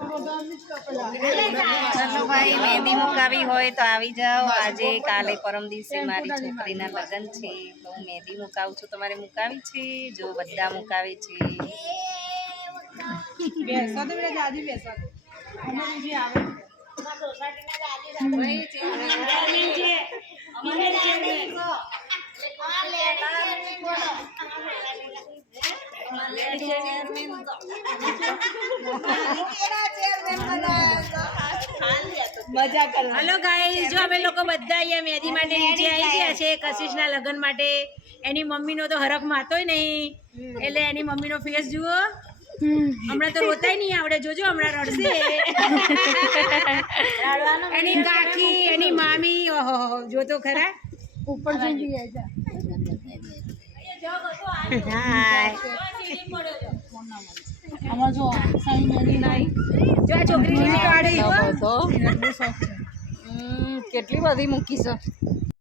ચલો ભાઈ, મહેંદી મુકાવી હોય તો આવી જાઓ. આજે કાલે પરમ દિવસે મારી છોકરીના લગ્ન છે તો હું મહેંદી મુકાવું છું. તમારે મુકાવી છે? જો બધા મુકાવે છે. હેલો ગાઈસ, જો અમે લોકો બધા અહીંયા મહેંદી માટે નીચે આવી ગયા છે કશિશના લગ્ન માટે. એની મમ્મીનો તો હરખ માતોય નહીં, એટલે એની મમ્મીનો ફેસ જુઓ. હમણાં તો રોતાય નહીં આવડે, જોજો હમણાં રડશે. એની કાકી, એની મામી, ઓહો જો તો ખરા ઉપર કેટલી બધી મૂકી છે.